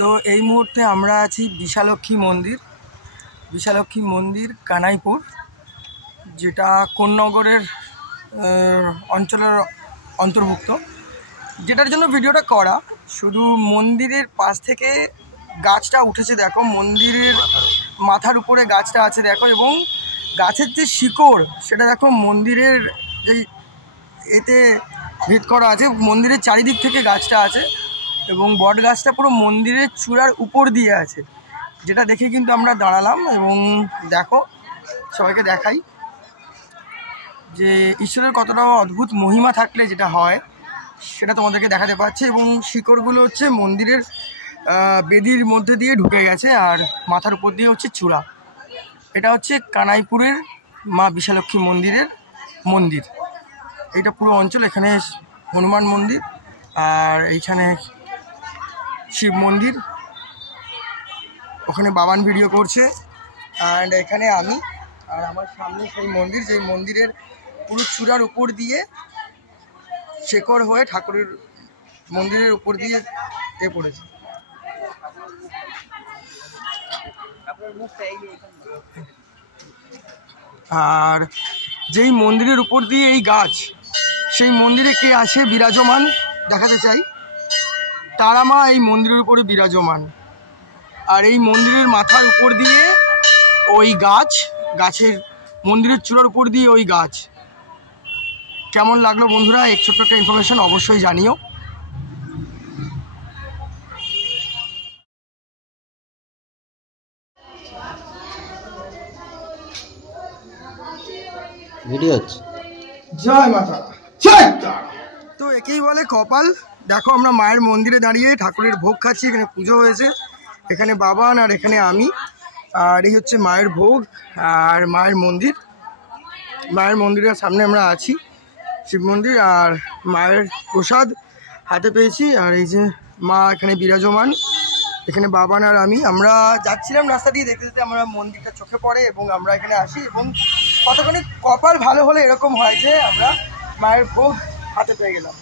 তো এই মুহূর্তে আমরা আছি বিশালক্ষী মন্দির কানাইপুর, যেটা কোন্নগরের অঞ্চলের অন্তর্ভুক্ত। যেটার জন্য ভিডিওটা করা, শুধু মন্দিরের পাশ থেকে গাছটা উঠেছে দেখো, মন্দিরের মাথার উপরে গাছটা আছে দেখো, এবং গাছের যে শিকড় সেটা দেখো মন্দিরের যে এতে ভিত করা আছে, মন্দিরের চারিদিক থেকে গাছটা আছে এবং বট গাছটা পুরো মন্দিরের চূড়ার উপর দিয়ে আছে, যেটা দেখে কিন্তু আমরা দাঁড়ালাম। এবং দেখো, সবাইকে দেখাই যে ঈশ্বরের কতটা অদ্ভুত মহিমা থাকলে যেটা হয় সেটা তোমাদেরকে দেখাতে পারছে। এবং শিকড়গুলো হচ্ছে মন্দিরের বেদির মধ্যে দিয়ে ঢুকে গেছে, আর মাথার উপর দিয়ে হচ্ছে চূড়া। এটা হচ্ছে কানাইপুরের মা বিশালক্ষী মন্দির। এইটা পুরো অঞ্চল, এখানে হনুমান মন্দির আর এইখানে শিব মন্দির, ওখানে বাবান ভিডিও করছে, অ্যান্ড এখানে আমি, আর আমার সামনে সেই মন্দির, যেই মন্দিরের পুরো চূড়ার উপর দিয়ে শেকড় হয়ে ঠাকুরের মন্দিরের উপর দিয়ে পড়েছে। আর যেই মন্দিরের উপর দিয়ে এই গাছ, সেই মন্দিরে কে আছে বিরাজমান দেখাতে চাই। তারা মা এই মন্দিরের উপরে বিরাজমান, আর এই মন্দিরের মাথার উপর দিয়ে ওই গাছের মন্দিরের চূড়ার উপর দিয়ে ওই গাছ। কেমন লাগলো বন্ধুরা? এক ছোট্ট একটা ইনফরমেশন অবশ্যই জানিও। ভিডিও জয় মাতা, জয় তারা। তো একেই বলে কপাল। দেখো, আমরা মায়ের মন্দিরে দাঁড়িয়ে ঠাকুরের ভোগ খাচ্ছি। এখানে পুজো হয়েছে, এখানে বাবান আর এখানে আমি, আর এই হচ্ছে মায়ের ভোগ আর মায়ের মন্দিরের সামনে আমরা আছি, শিব মন্দির, আর মায়ের প্রসাদ হাতে পেয়েছি। আর এই যে মা এখানে বিরাজমান, এখানে বাবান আর আমরা যাচ্ছিলাম রাস্তা দিয়ে, দেখতে দেখতে আমরা মন্দিরটা চোখে পড়ে এবং আমরা এখানে আসি। এবং কতখানি কপাল ভালো হলে এরকম হয় যে আমরা মায়ের ভোগ হাতে পেয়ে গেলাম।